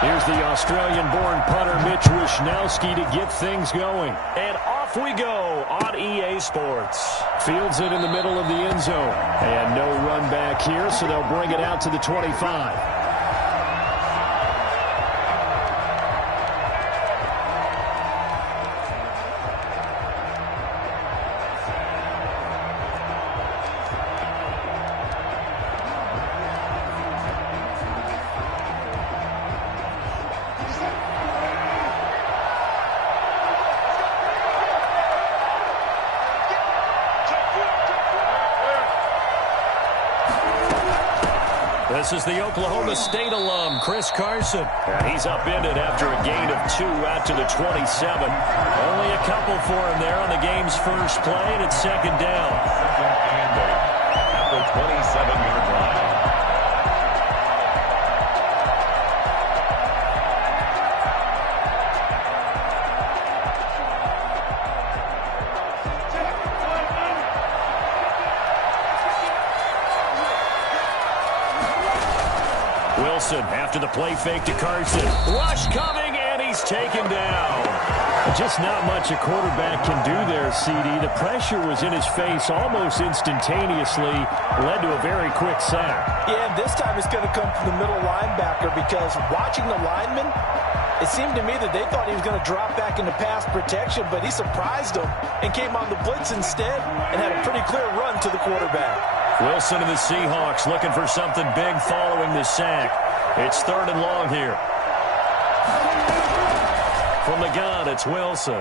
Here's the Australian-born punter Mitch Wishnowsky to get things going. And off we go on EA Sports. Fields it in the middle of the end zone. And no run back here, so they'll bring it out to the 25. This is the Oklahoma State alum, Chris Carson. And he's upended after a gain of 2 out to the 27. Only a couple for him there on the game's first play, and it's second down. At the 27-yard line. Wilson after the play fake to Carson. Rush coming, and he's taken down. Just not much a quarterback can do there, CD. The pressure was in his face almost instantaneously. Led to a very quick sack. Yeah, and this time it's going to come from the middle linebacker because watching the lineman, it seemed to me that they thought he was going to drop back into pass protection, but he surprised them and came on the blitz instead and had a pretty clear run to the quarterback. Wilson and the Seahawks looking for something big following the sack. It's 3rd and long here. From the gun, it's Wilson.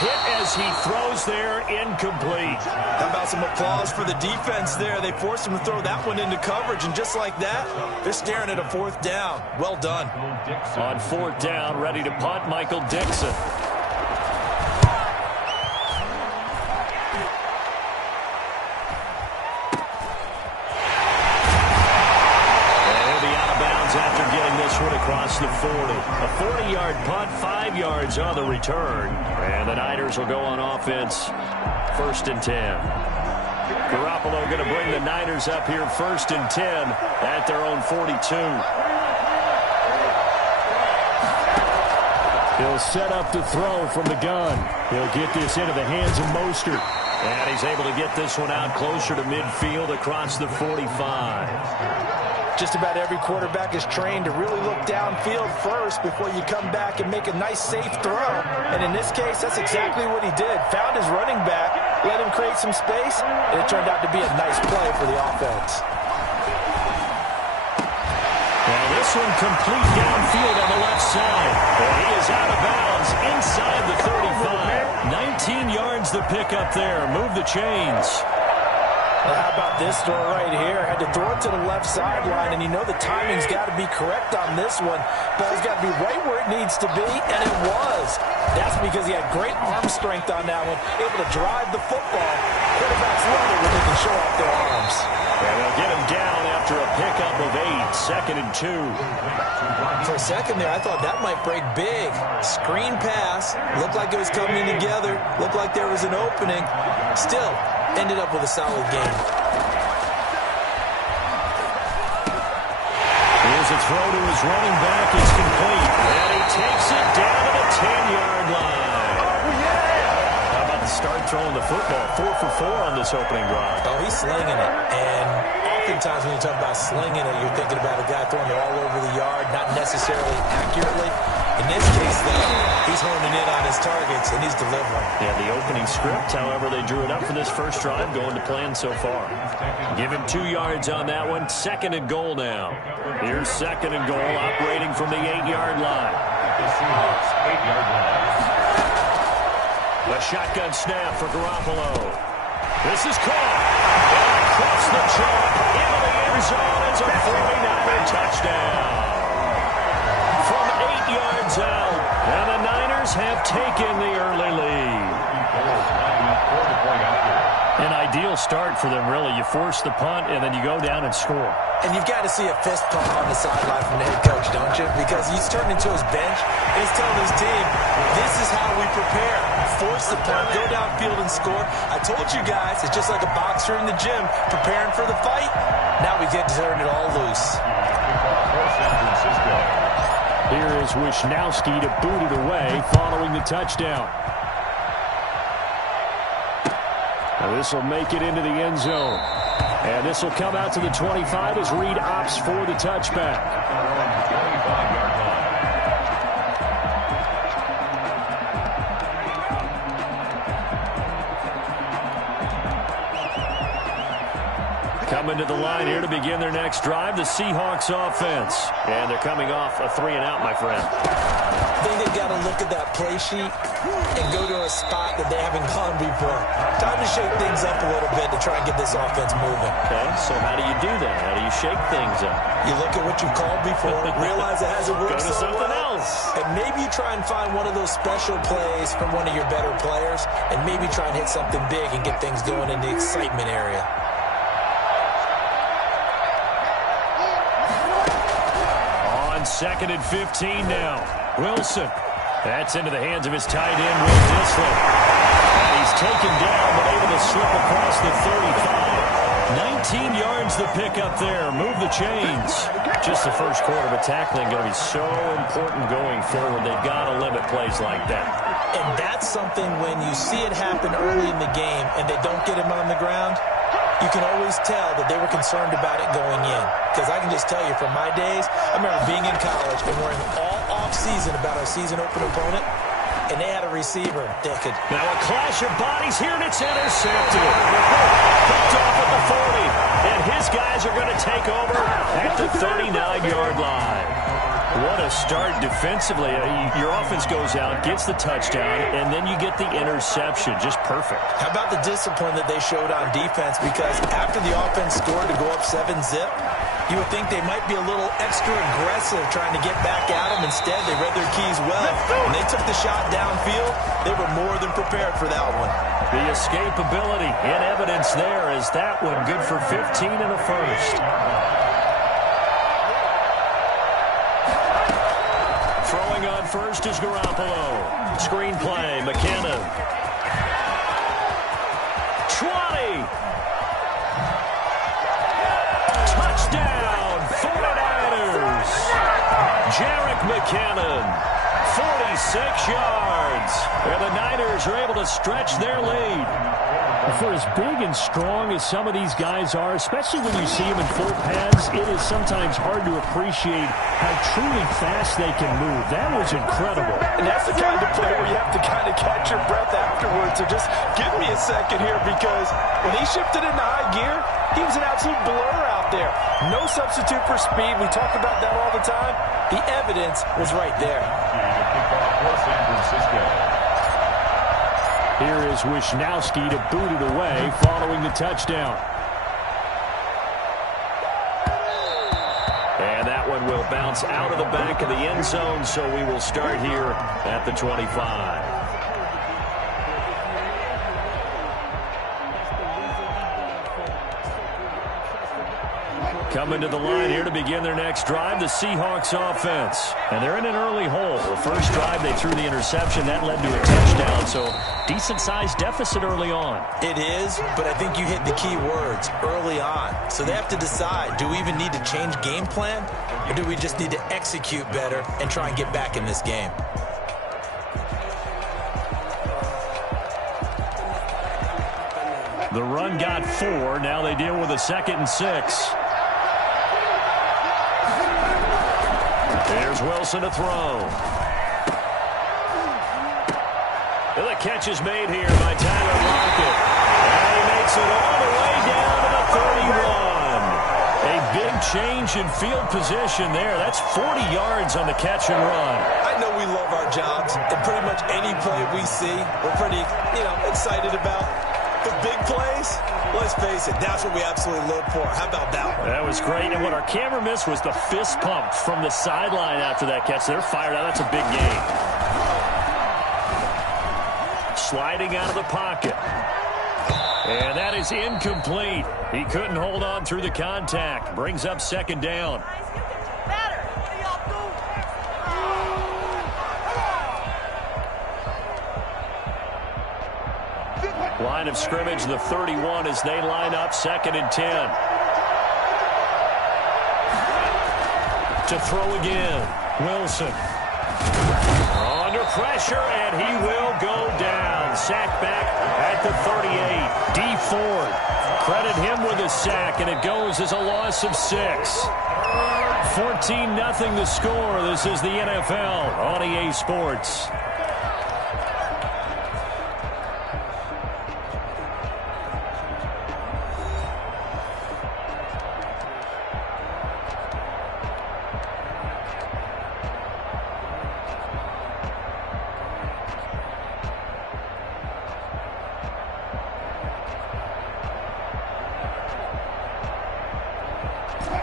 Hit as he throws there, incomplete. How about some applause for the defense there? They forced him to throw that one into coverage, and just like that, they're staring at a 4th down. Well done. On 4th down, ready to punt, Michael Dixon. After getting this one across the 40. A 40-yard punt, 5 yards on the return. And the Niners will go on offense, 1st and 10. Garoppolo going to bring the Niners up here 1st and 10 at their own 42. He'll set up to throw from the gun. He'll get this into the hands of Mostert. And he's able to get this one out closer to midfield across the 45. Just about every quarterback is trained to really look downfield first before you come back and make a nice, safe throw. And in this case, that's exactly what he did. Found his running back, let him create some space, and it turned out to be a nice play for the offense. And this one complete downfield on the left side. And he is out of bounds inside the 35. 19 yards the pick up there. Move the chains. Well, how about this throw right here? Had to throw it to the left sideline, and you know the timing's got to be correct on this one. Ball's got to be right where it needs to be, and it was. That's because he had great arm strength on that one, able to drive the football. Quarterbacks love it when they can show off their arms. And they'll get him down after a pickup of 8, 2nd and 2. For a second there, I thought that might break big. Screen pass, looked like it was coming together, looked like there was an opening. Still, ended up with a solid game. Here's a throw to his running back. It's complete. And he takes it down to the 10-yard line. How about the start throwing the football? 4 for 4 on this opening drive. Oh, he's slinging it. And oftentimes when you talk about slinging it, you're thinking about a guy throwing it all over the yard, not necessarily accurately. In this case, though, he's honing in on his targets, and he's delivering. Yeah, the opening script, however, they drew it up for this first drive, going to plan so far. Give him 2 yards on that one. 2nd and goal now. Here's 2nd and goal, operating from the 8-yard line. A shotgun snap for Garoppolo. This is caught. And across the chalk, into the end zone. It's a 49er touchdown. From 8 yards out, and the Niners have taken the early lead. An ideal start for them, really. You force the punt, and then you go down and score. And you've got to see a fist pump on the sideline from the head coach, don't you? Because he's turned into his bench, and he's telling his team, this is how we prepare. force the punt, go downfield and score. I told you guys, it's just like a boxer in the gym preparing for the fight. Now we get to turn it all loose. Here is Wisnowski to boot it away following the touchdown. Now this will make it into the end zone. And this will come out to the 25 as Reed opts for the touchback. Coming to the line here to begin their next drive, the Seahawks offense. And they're coming off a 3-and-out, my friend. I think they've got to look at that play sheet and go to a spot that they haven't gone before. Time to shake things up a little bit to try and get this offense moving. Okay, so how do you do that? How do you shake things up? You look at what you called before, realize it hasn't worked so well. Something else. And maybe you try and find one of those special plays from one of your better players, and maybe try and hit something big and get things going in the excitement area. On 2nd and 15 now. Wilson. That's into the hands of his tight end, Will Dissler. And he's taken down, but able to slip across the 35. 19 yards the pick up there. Move the chains. Just the first quarter, but tackling going to be so important going forward. They've got to limit plays like that. And that's something when you see it happen early in the game and they don't get him on the ground, you can always tell that they were concerned about it going in. Because I can just tell you from my days, I remember being in college and worrying all off-season about our season-open opponent, and they had a receiver that could... Now a clash of bodies here, and it's intercepted. Picked off at the 40, and his guys are going to take over at the 39-yard line. What a start defensively. Your offense goes out, gets the touchdown, and then you get the interception. Just perfect. How about the discipline that they showed on defense? Because after the offense scored to go up 7-zip, you would think they might be a little extra aggressive trying to get back at them. Instead, they read their keys well. When they took the shot downfield, they were more than prepared for that one. The escapability in evidence there is that one good for 15 and a first. Throwing on first is Garoppolo. Screen play, McKinnon. 20. Touchdown, 49ers. Jarek McKinnon, 46 yards. And the Niners are able to stretch their lead. For as big and strong as some of these guys are, especially when you see them in full pads, it is sometimes hard to appreciate how truly fast they can move. That was incredible. And that's the kind of play where you have to kind of catch your breath afterwards. So just give me a second here, because when he shifted into high gear, he was an absolute blur out there. No substitute for speed. We talk about that all the time. The evidence was right there. San Francisco. Here is Wisnowski to boot it away following the touchdown. And that one will bounce out of the back of the end zone, so we will start here at the 25. Coming to the line here to begin their next drive, the Seahawks offense. And they're in an early hole. The first drive, they threw the interception. That led to a touchdown, so decent-sized deficit early on. It is, but I think you hit the key words, early on. So they have to decide, do we even need to change game plan, or do we just need to execute better and try and get back in this game? The run got 4. Now they deal with a 2nd and 6. There's Wilson to throw. And the catch is made here by Tyler Lockett. And he makes it all the way down to the 31. A big change in field position there. That's 40 yards on the catch and run. I know we love our jobs, and pretty much any play we see, we're pretty, excited about. The big plays, let's face it, that's what we absolutely live for. How about that one? That was great, and what our camera missed was the fist pump from the sideline after that catch. They're fired out. That's a big gain. Sliding out of the pocket. And that is incomplete. He couldn't hold on through the contact. Brings up 2nd down. Line of scrimmage, the 31 as they line up 2nd and 10. To throw again, Wilson. Under pressure, and he will go down. Sack back at the 38. D. Ford, credit him with a sack, and it goes as a loss of 6. 14-0 the score. This is the NFL on EA Sports.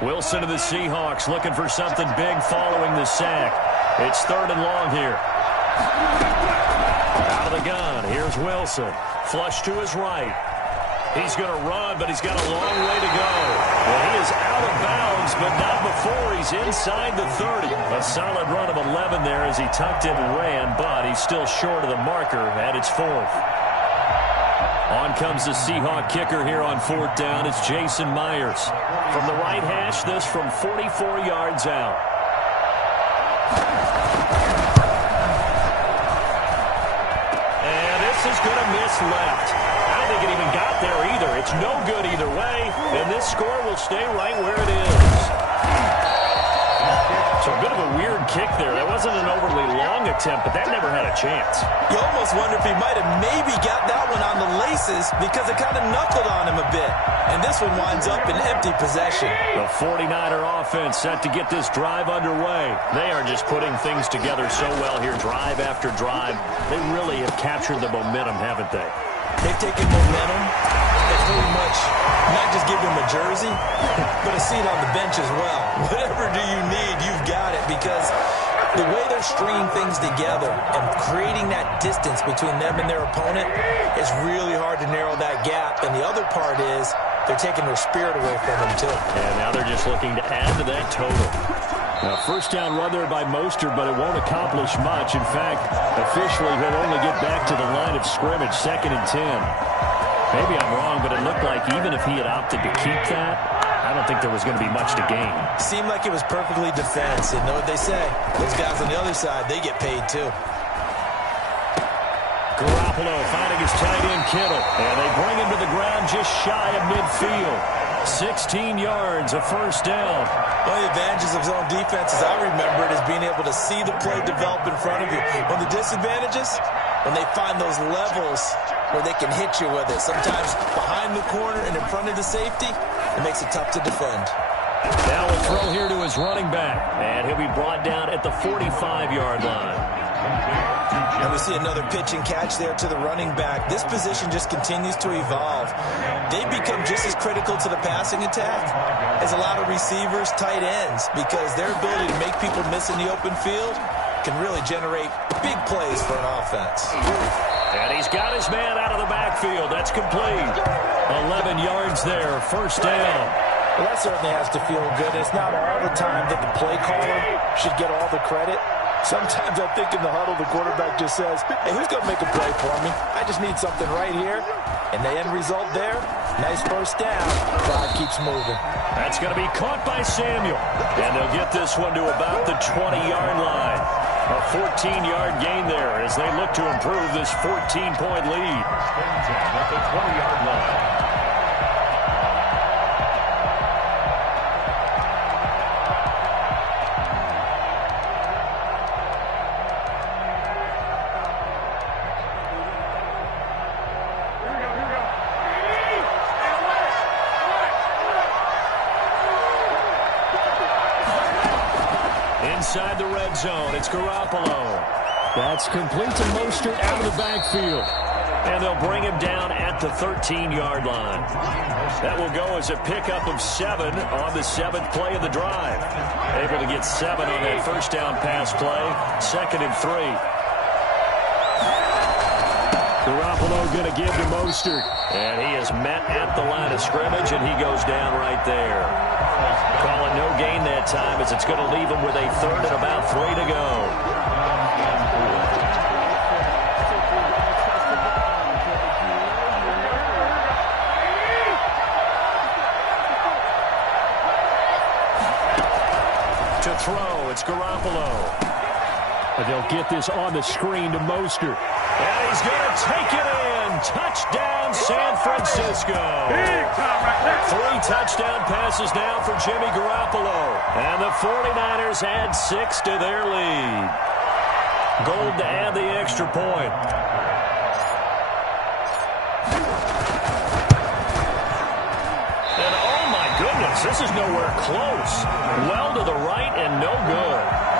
Wilson to the Seahawks, looking for something big following the sack. It's 3rd and long here. Out of the gun, here's Wilson. Flush to his right. He's going to run, but he's got a long way to go. Well, he is out of bounds, but not before he's inside the 30. A solid run of 11 there as he tucked it and ran, but he's still short of the marker at its 4th. On comes the Seahawk kicker here on 4th down. It's Jason Myers. From the right hash, this from 44 yards out. And this is going to miss left. I don't think it even got there either. It's no good either way, and this score will stay right where it is. So a bit of a weird kick there. That wasn't an overly long attempt, but that never had a chance. You almost wonder if he might have maybe got that one on the laces because it kind of knuckled on him a bit. And this one winds up in empty possession. The 49er offense set to get this drive underway. They are just putting things together so well here, drive after drive. They really have captured the momentum, haven't they? They've taken momentum and pretty much not just give him a jersey, but a seat on the bench as well. Whatever do you need, you've got it, because the way they're stringing things together and creating that distance between them and their opponent is really hard to narrow that gap. And the other part is they're taking their spirit away from them, too. And now they're just looking to add to that total. Now, 1st down run there by Mostert, but it won't accomplish much. In fact, officially, he'll only get back to the line of scrimmage, 2nd and 10. Maybe I'm wrong, but it looked like even if he had opted to keep that, I don't think there was going to be much to gain. Seemed like it was perfectly defense. And know what they say? Those guys on the other side, they get paid too. Garoppolo finding his tight end Kittle. And they bring him to the ground just shy of midfield. 16 yards, a 1st down. One of the advantages of zone defense, as I remember it, is being able to see the play develop in front of you. One of the disadvantages, when they find those levels where they can hit you with it. Sometimes behind the corner and in front of the safety, it makes it tough to defend. Now a throw here to his running back. And he'll be brought down at the 45-yard line. And we see another pitch and catch there to the running back. This position just continues to evolve. They become just as critical to the passing attack as a lot of receivers, tight ends, because their ability to make people miss in the open field can really generate big plays for an offense. And he's got his man out of the backfield. That's complete. 11 yards there, 1st down. Well, that certainly has to feel good. It's not all the time that the play caller should get all the credit. Sometimes I think in the huddle, the quarterback just says, hey, who's going to make a play for me? I just need something right here. And the end result there, nice 1st down. Clock keeps moving. That's going to be caught by Samuel. And they'll get this one to about the 20-yard line. A 14-yard gain there as they look to improve this 14-point lead. At the 20-yard line. Inside the red zone, it's Garoppolo. That's complete to Mostert out of the backfield. And they'll bring him down at the 13-yard line. That will go as a pickup of 7 on the 7th play of the drive. Able to get 7 on that 1st down pass play. 2nd and 3. Garoppolo going to give to Mostert. And he is met at the line of scrimmage, and he goes down right there. Calling no gain that time as it's going to leave him with a 3rd and about 3 to go. throw. It's Garoppolo. And they'll get this on the screen to Mostert. And he's going to take it in. Touchdown, San Francisco. 3 touchdown passes now for Jimmy Garoppolo. And the 49ers add 6 to their lead. Gold to add the extra point. And oh my goodness, this is nowhere close. Well to the right and no good.